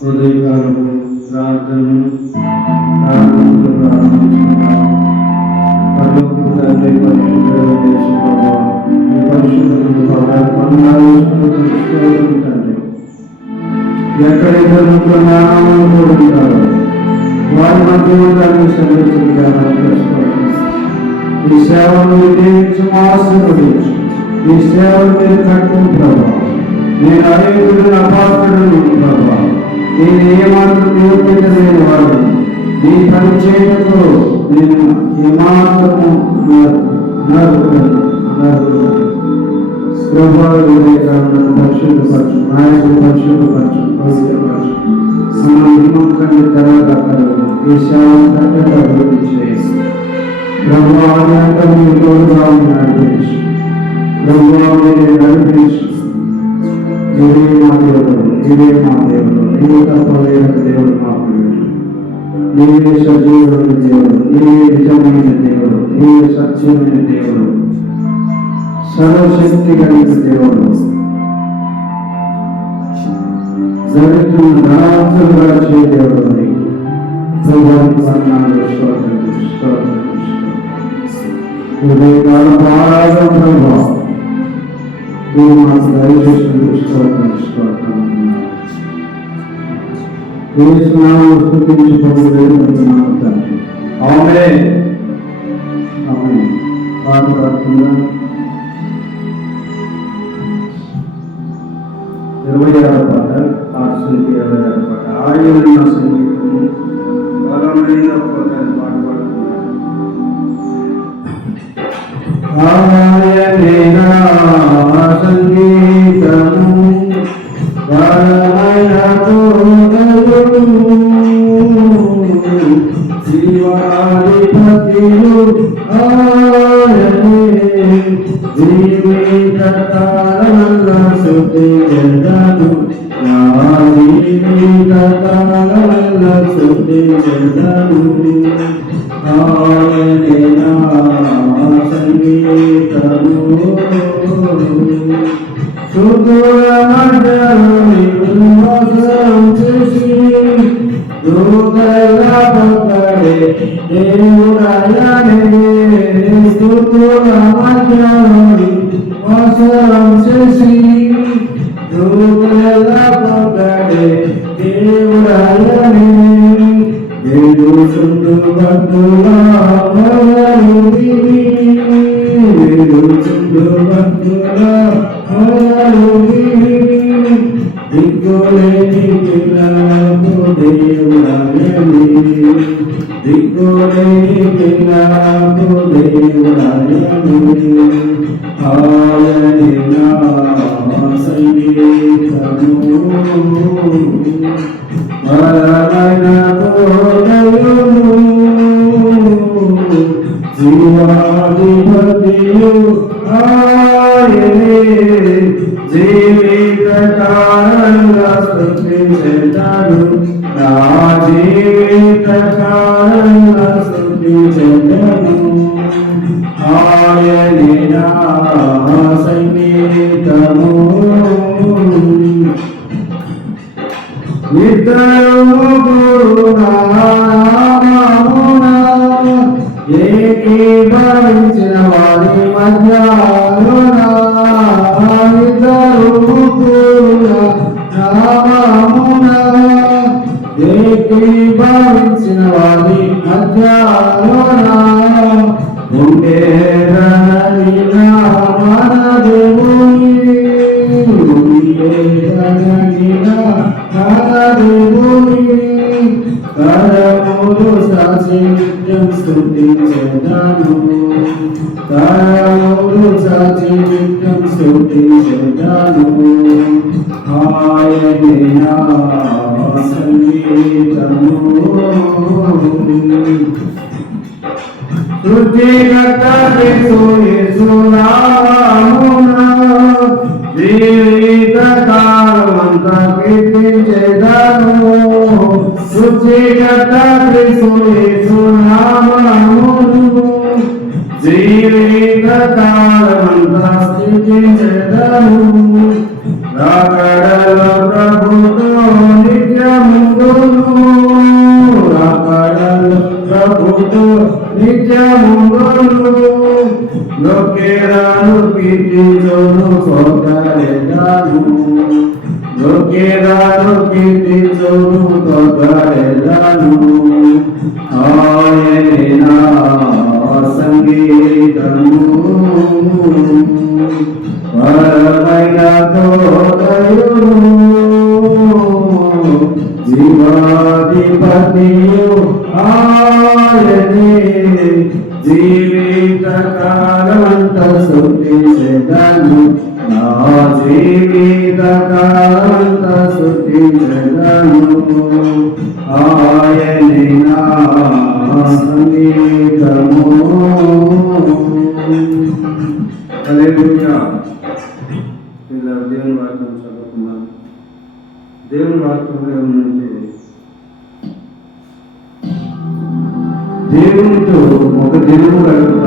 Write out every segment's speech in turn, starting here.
ఉదయకాలము ప్రార్థనలు ప్రారంభించుకున్నాము. పరలోకపు తండ్రి, పరిశుద్ధుడైన యేసు ప్రభువా, మీ పరిశుద్ధతకు వందనాలు తండ్రి. ఎక్కడైతే ముఖ్య నామాలు కోరుకుంటారో వారి మధ్యలో దాన్ని సరిచేయాలని ఈ సేవను దీవించు, ఆశీర్వదించు. ఈ సేవను మీరు కట్టుకుని ప్రభావ, నేను అయోగ్యుడిని, అపాత్రుడిని ప్రభావ, నేను ఏమాత్రం యోగ్యత లేని వాడు. నీ పని చేయటంలో నేను ఏమాత్రము పరిశుద్ధపరచు, నాయకుడు పరిశుద్ధపరచు, పవిత్రపరచు. కంటే తెరవగలరు. ఈ సేవను కట్టగా అభివృద్ధి చేసి బ్రహ్మాండం తోడుగా నడిపించు. బ్రహ్మాండే నడిపించు. ఇవే మా దేవుడు, ఇవే మా దేవుడు. నీవు తప్పలేని దేవుడు మాకు. నీవే సజీవుడైన దేవుడు, నీవే నిజమైన దేవుడు, నీవే సత్యమైన దేవుడు, సర్వశక్తి కలిగిన దేవుడు. దరిద్రులను ధనవంతులుగా చే దేవుడు. ప్రభువానికి వందనాలు, స్తోత్రం. ఉదయకాల ఆరాధన ప్రభావ మీరు మాకు దయచేసినందుకు స్తోత్రం. యేసునామములో స్తుతించి పొందుతున్నాము తండ్రి. ఆమేన్. పాట పాడుతుందా? 26వ పాట, ఆశ్రయించి 26వ పాట. ఆయన సంగీతము బలమైన పాట పాడుతున్నారు. ఆయనే నా సంగీతము బలమైన తోడలు, జీవాధిపతియు ఆయనే, జీవిత కాలమంతా స్తుతించెదను, నా జీవిత కాలమంతా స్తుతించెదను. ఆయనే నా సంగీతము. సుదూర మధ్యలోని మోసం చేసి దూతగా పక్కడే దేవుడయనే. సుదూర మధ్యలోని మోసం చేసి దూతగా పక్కడే దేవుడయనే. వేడుచుండు భక్తులా దిక్కులేని పిల్లలకు దేవుడయని, దిక్కులేని పిల్లలకు దేవుడయని. ఆయనే నా సంగీతము బలమైన తోడలు, జీవాధిపతియు ఆయనే, జీవిత కాలంగా స్తుతించెదను, నా జీవిత కాలంగా స్తుతించెదను. ఆయనే నా సంగీతము. ఇద్దరు ముగ్గురు నామమున ఏకీభవించిన వారి మధ్యలోన, ఇద్దరు ముగ్గురు నామమున ఏకీభవించిన వారి మధ్యలోన, ఉండేదనని నా మన దేవుని, ఉండేదనని నా మన దేవుని. కరములు సాచి నిత్యం స్తుతించెదను, కరములు సాచి నిత్యం స్తుతించెదను. ఆయనే నా సంగీతము. సృష్టికర్త యేసునామమున జీవిత కాలమంతా కీర్తించెదను. సృష్టికర్త యేసునామమును జీవిత కాలమంతా స్తుతించెదను. రాకడలో ప్రభుతో నిత్యము నిత్యముందును లోకేరాను కీర్తించును కొత్తరెదాను లోకేరాను కీర్తించును కొత్తరెదాను ఆయనే నా సంగీతము పరమైన తోడయును జీవాధిపతియు ఆయనే జీవిత కాలమంత స్తుతించెదను నా జీవిత కాలమంత స్తుతించెదను ఆయనే నా సంగీతము. హల్లెలూయా. ఇలా దేవుని వాక్యం చదువుకున్నాను. దేవుని వాక్యంలో ఏమంటే దేవునితో ఒక దినము గడుపుట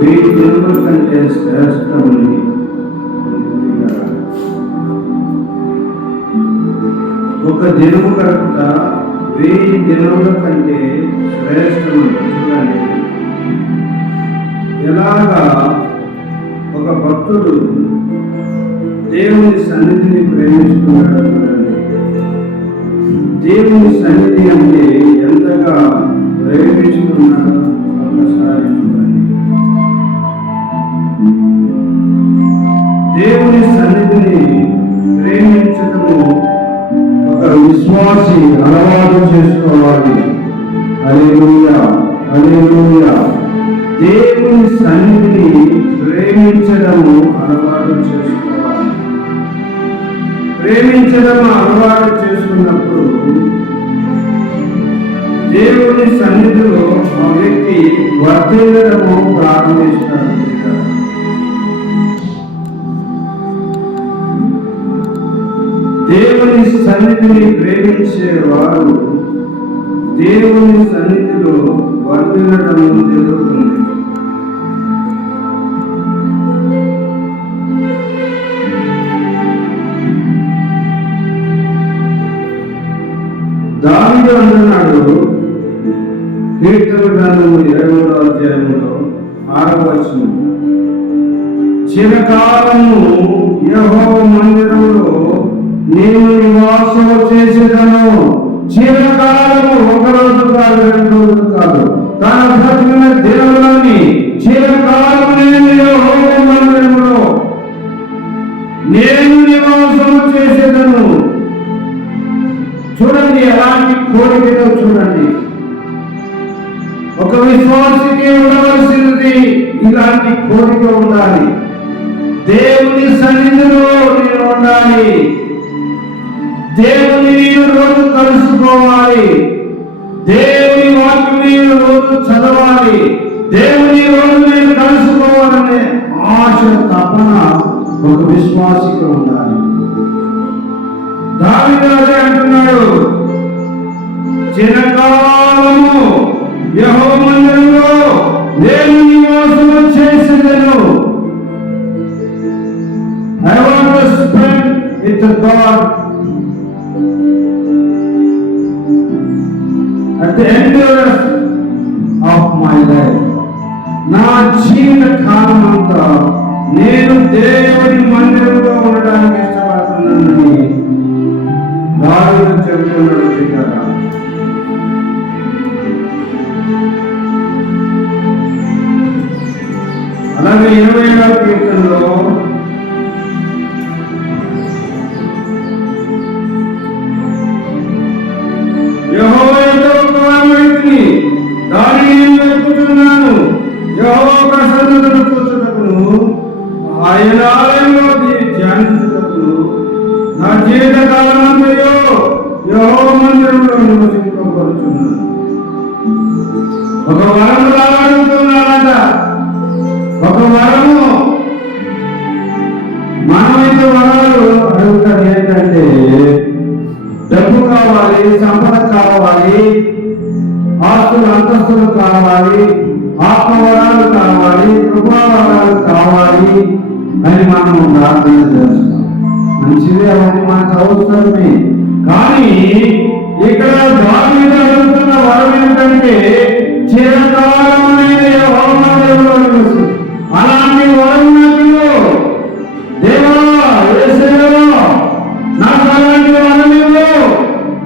1000 దినముల కంటే శ్రేష్టమని. ఒక దినము గడుపుట 1000 దినముల కంటే శ్రేష్టమని. చూడండి ఎలాగా ఒక భక్తుడు దేవుని సన్నిధిని ప్రేమిస్తున్నాడు. చూడండి దేవుని సన్నిధి అంటే ఎంతగా ప్రేమిస్తున్నాడు ఒకసారి చూడండి. దేవుని సన్నిధిని ప్రేమించడము ఒక విశ్వాసి అలవాటు చేసుకోవాలి. హల్లెలూయా హల్లెలూయా. దేవుని సన్నిధిని ప్రేమించడము అలవాటు చేసుకోవాలి. ప్రేమించడం అలవాటు చేసుకున్నప్పుడు దేవుని సన్నిధిలో ఆ వ్యక్తి వర్ధిల్లడము ప్రారంభిస్తాడు. దేవుని సన్నిధిని ప్రేమించేవారు దేవుని సన్నిధిలో వర్ధిల్లడము జరుగుతుంది. దావీదు అంటున్నాడు కీర్తన గ్రంథము 20వ అధ్యాయంలో 6వ వచనం, చిరకాలము యెహోవా మందిరంలో నేను నివాసము చేసేదను. చిరకాలము ఒక రోజు కాదు, 2 రోజులు కాదు, తన బ్రతికిన దినములన్నీ చిరకాలము నేను యెహోవా మందిరంలో నేను నివాసము చేసేదను. చూడండి ఎలాంటి కోరికతో. చూడండి ఒక విశ్వాసికి ఉండవలసినది ఇలాంటి కోరిక ఉండాలి. దేవుని సన్నిధిలో నేను ఉండాలి. దేవుని నేను రోజు కలుసుకోవాలి. దేవుని వాక్యం నేను రోజు చదవాలి. దేవుని రోజు నేను కలుసుకోవాలనే ఆశ తపన ఒక విశ్వాసికి ఉండాలి. దావీదు అంటున్నాడు, చిరకాలము యెహోవా మందిరంలో నేను నివాసము చేసేదను. I want to spend with God at the end of my life. నా జీవిత కాలం అంతా నేను దేవుని మందిరంలో ఉండడానికి ఇష్టపడుతున్నానని దావీదు చెబుతున్నాడు కదా. అలాగే 20వ కీర్తనలో యెహోవాతో కోరమైతిని, దానిని నేను వెతుకుతున్నాను. యెహోవా ప్రసన్నతను చూచుటకును ఆయన ఆలయంలో ధ్యానించుటకును నా జీవిత కాలమంతయు యెహోవా మందిరంలో నివసింపబడుచున్నాను. ఒక వరము అడుగుతున్నాడట. ఒక వరము మనమైతే వరాలు అడుగుతాడు. ఏంటంటే డబ్బు కావాలి, సంపద కావాలి, ఆస్తులు అంతస్తులు కావాలి, ఆత్మవరాలు కావాలి, కృపావరాలు కావాలి అని మనము ప్రార్థన చేస్తాం. మంచిదే, అవన్నీ మనకు అవసరమే. కానీ ఇక్కడ దావీదు అడుగుతున్న వరం ఏంటంటే చిరకాలం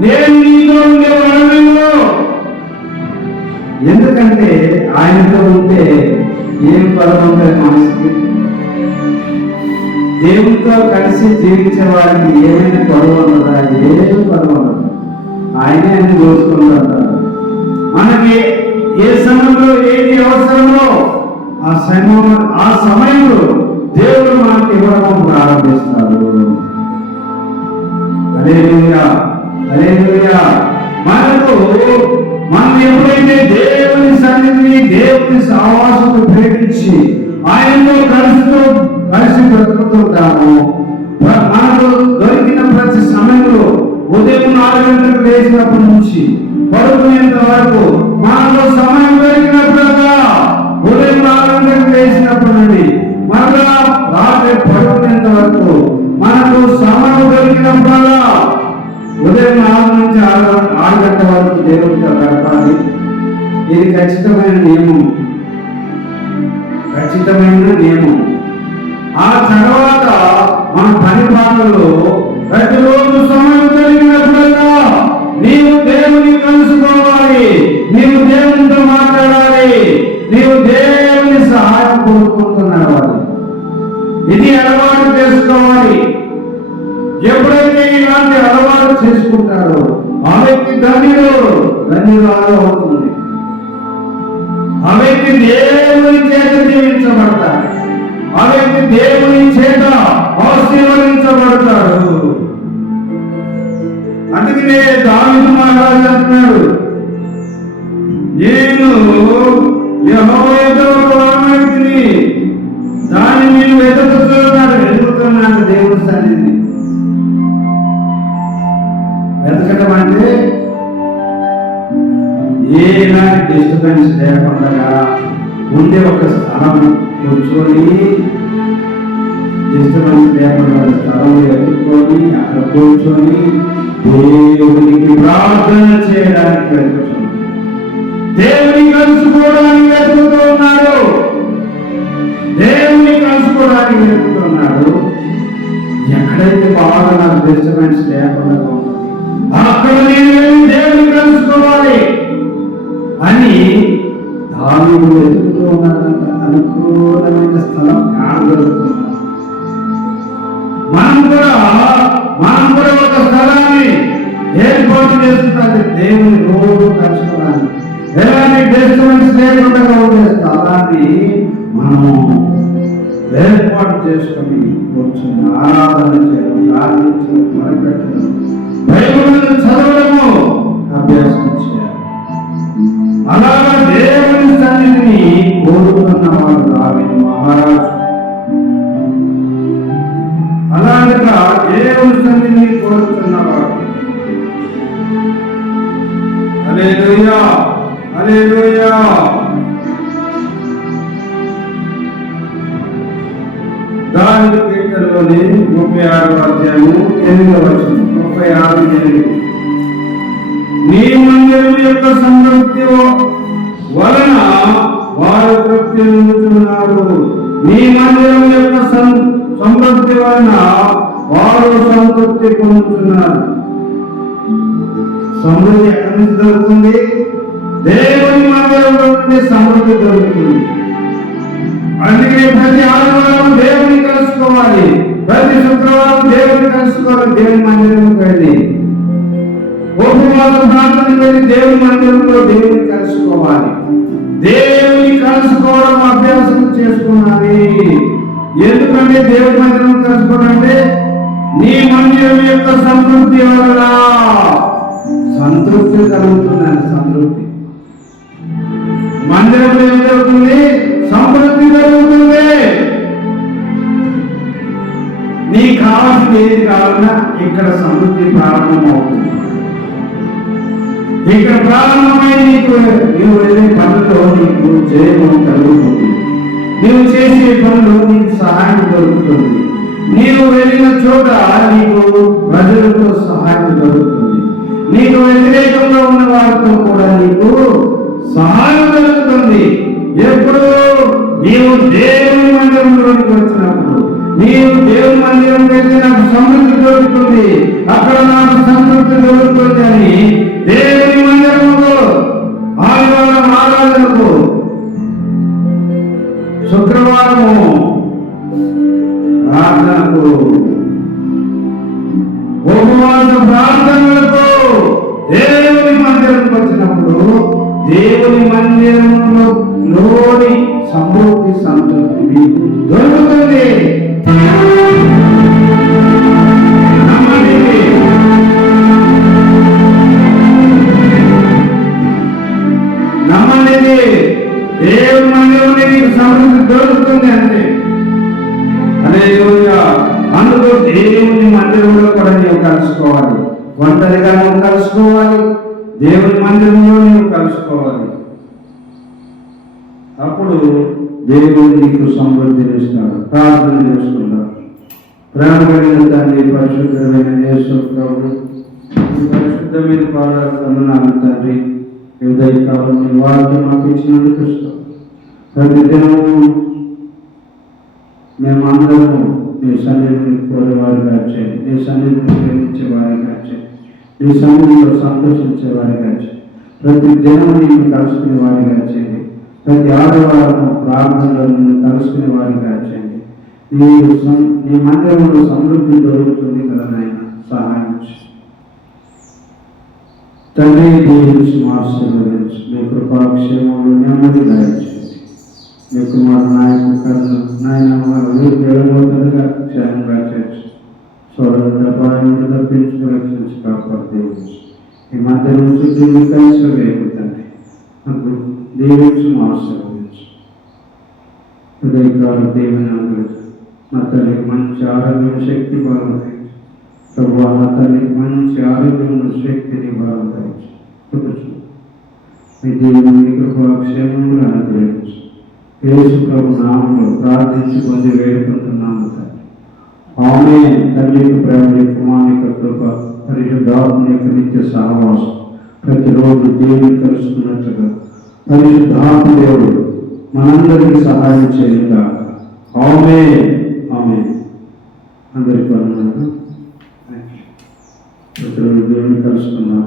నేను నీతో ఉండేవాడు. ఎందుకంటే ఆయనతో ఉంటే ఏం పదం ఉంటుంది మనసుకి? దేవునితో కలిసి జీవించే వారికి ఏమైనా పదవి ఉన్నదా? ఏం పదవి ఉండదు. ఆయనే అన్ని దోచుకుంటారు. మనకి ఏ సమయంలో ఏది అవసరమో ఆ సమయంలో దేవుడు మనకి ఇవ్వడం ప్రారంభిస్తాడు. హల్లెలూయా, హల్లెలూయా. మనం ఎప్పుడైతే దేవుని సన్నిధిని, దేవుని సహవాసము ప్రేమించి ఆయనతో కలిసి బ్రతుకుతుంటాము, మనకు దొరికిన ప్రతి సమయంలో ఉదయం 4 గంటలకు లేచినప్పటి నుంచి పడుకునేంత వరకు మనలో సమయం దొరికినప్పుడల్లా, ఉదయం 4 గంటలకు లేచినప్పటి నుండి మరలా రాత్రి పడుకునేంత వరకు మనకు సమయం దొరికినప్పుడల్లా ఉదయం 4 నుంచి 6 గంటల వరకు దేవుడితో గడపాలి. ఇది ఖచ్చితమైన నియమం. ఆ తర్వాత మన పని భాగంలో ప్రతిరోజు సమయం దొరికినప్పుడల్లా నీవు దేవుని కలుసుకోవాలి, నీవు దేవునితో మాట్లాడాలి, నీవు దేవుని సహాయం కోరుకుంటున్నావు. ఇది అలవాటు చేసుకోవాలి. ఎప్పుడైతే ఇలాంటి అలవాటు చేసుకుంటారో ఆ వ్యక్తి ధన్యురాలు అవుతుంది. ఆ వ్యక్తి దేవుని చేత జీవించబడతాడు. ఆ వ్యక్తి దేవుని చేత ఆశీర్వదించబడతాడు. అందుకనే దావీదు మహారాజు అంటున్నాడు, నేను యెహోవా యొద్ద ఒక వరమడితిని, దాన్ని నేను వెతుకుతున్నాను. దేవుని సన్నిధిని వెతకడం అంటే ఏలాంటి డిస్టర్బెన్స్ లేకుండా ఉండే ఒక స్థలం కూర్చొని, డిస్టర్బెన్స్ లేకుండా స్థలం ఎత్తుకొని అక్కడ కూర్చొని దేవునికి ప్రార్థన చేయడానికి వెతుకుతున్నాడు. దేవుని కలుసుకోవడానికి వెతుకుతున్నాడు. దేవుని కలుసుకోవడానికి వెతుకుతున్నాడు. ఎక్కడైతే బాగా నాకు డిస్టర్బెన్స్ లేకుండా అక్కడ నేను దేవుని కలుసుకోవాలి అని దావీదు వెతుకుతూ ఉన్నాడంట. అనుకూలమైన స్థలం దొరుకుతున్నారు. మనం కూడా ఒక స్థలాన్ని ఏర్పాటు చేస్తున్నది దేవుని రోజు కలుసుకోవడానికి. ఎలాంటి డిస్టర్బెన్స్ లేకుండా ఉండే స్థలాన్ని మనము ఏర్పాటు చేసుకుని కూర్చొని ఆరాధన చేయడం, ప్రార్థించడం, మొదలుపెట్టడం, బైబిల్ని చదవడము అభ్యాసం చేయాలి. అలాగా దేవుని సన్నిధిని కోరుకున్నవాడు దావీదు మహారాజు. అలాగా దేవుని సన్నిధిని కోరుతున్నవాడు. హల్లెలూయా, హల్లెలూయా. దావీదు కీర్తనలోని 36వ అధ్యాయము 8వ వచనం, 36:8. నీ మందిరం యొక్క సంతృప్తి వలన వారు తృప్తి పొందుతున్నారు. నీ మందిరం యొక్క సంతృప్తి వలన వారు సంతృప్తి పొందుతున్నారు. సమృద్ధి ఎక్కడి నుంచి దొరుకుతుంది? దేవుని మందిరంలో నుండి సమృద్ధి దొరుకుతుంది. అందుకే ప్రతి ఆదివారం దేవుని కలుసుకోవాలి, ప్రతి శుక్రవారం దేవుని కలుసుకోవాలి. దేవుని మందిరంలోకి వెళ్ళి ఉపవాస ప్రార్థనకు వెళ్ళి దేవుని మందిరంలో దేవుని కలుసుకోవాలి. దేవుని కలుసుకోవడం అభ్యాసం చేసుకున్నది. ఎందుకంటే దేవుని మందిరం కలుసుకోవాలంటే నీ మందిరం యొక్క సంతృప్తి వల్ల సంతృప్తి కలుగుతుందని. సంతృప్తి మందిరంలో ఏం జరుగుతుంది? సమృద్ధి కలుగుతుంది. నీకు కావాల్సింది ఏది కావాలన్నా ఇక్కడ సమృద్ధి ప్రారంభమవుతుంది. ఇక్కడ ప్రారంభమై నీవు వెళ్ళే పనుల్లో నీకు జయము కలుగుతుంది. నీవు చేసే పనులు నీకు సహాయం దొరుకుతుంది. నీవు వెళ్ళిన చోట నీకు ప్రజలతో సహాయం దొరుకుతుంది. నీకు వ్యతిరేకంగా ఉన్న వారితో కూడా నీకు సహాయం దొరుకుతుంది. ఎప్పుడు నీవు దేవుని మందిరంలోకి వచ్చినప్పుడు, నీవు దేవుని మందిరం వెళ్ళి నాకు సమృద్ధి దొరుకుతుంది, అక్కడ నాకు సంతృప్తి దొరుకుతుంది అని ప్రార్థనలకు దేవుని మందిరంకి వచ్చినప్పుడు దేవుని మందిరంలోని సమృద్ధి సంతృప్తి మీకు దొరుకుతుంది. నమ్మండి, దేవుని మందిరంలో నీకు సమృద్ధి దొరుకుతుంది అంతే. హల్లెలూయా. అందులో దేవుని మందిరంలో కూడా నీవు కలుసుకోవాలి. ఒంటరిగా నువ్వు కలుసుకోవాలి, దేవుని మందిరంలో నీవు కలుసుకోవాలి. అప్పుడు దేవుడు నీకు సమృద్ధిని ఇస్తాడు. ప్రార్థన చేసుకుంటాడు. ప్రేమ కలిగిన తండ్రి, పరిశుద్ధమైన యేసు ప్రభువు, పరిశుద్ధమైన పాదాలు తండ్రి, ఉదయకాలం నీ వాక్యం మాకు ఇచ్చినందుకు ప్రతి దినము మేమందరము నీ సన్నిధిని కోరేవారిగా చేయండి, నీ సన్నిధిని ప్రేమించే వారిగా చేయండి, నీ సన్నిధిలో సంతోషించే వారిగా చేయండి. ప్రతి దినం నీకు కలుసుకునే వారిగా చేయండి. ప్రతి ఆదివారం ప్రార్థనలో నిన్ను కలుసుకునే వారిగా చేయండి. నీ మందిరంలో సమృద్ధి దొరుకుతుంది కదా నాయన, సహాయం తండ్రి. దీవించి ఆశీర్వదించు. మీ కృపాక్షేమంలో నెమ్మది దయచేయండి. మీ కుమారు నాయకు కన్ను నాయన వెళ్ళబోతుండగా క్షేమంగా చేర్చు. చూడకుండా పాయములు తప్పించుకు రక్షించి కాపాడు. ఈ మందిరం చుట్టూ మీ కలిసి వేయకుందండి. నాకు దీవించి ఆశీర్వదించు. ఉదయకాల దేవుని నా తల్లికి మంచి ఆరోగ్యం, శక్తి బలం ప్రభు. నా తల్లికి మంచి ఆరోగ్యం, శక్తిని బలం దయచు. మీ దేవుని కృపాక్షేమములు అనుగ్రహించు. యేసు ప్రభు నామములో ప్రార్థించి పొంది వేడుకుంటున్నాము తండ్రి. ఆమేన్. తండ్రికి ప్రేమ, కుమారుని కృప, పరిశుద్ధాత్మ యొక్క నిత్య సహవాసం ప్రతిరోజు దేవుని కలుసుకున్నట్లుగా పరిశుద్ధాత్మ దేవుడు మనందరికీ సహాయం చేయగా. ఆమేన్. ఆమేన్. అందరికీ వందనాలు. ప్రతిరోజు దేవుని కలుసుకున్నాం.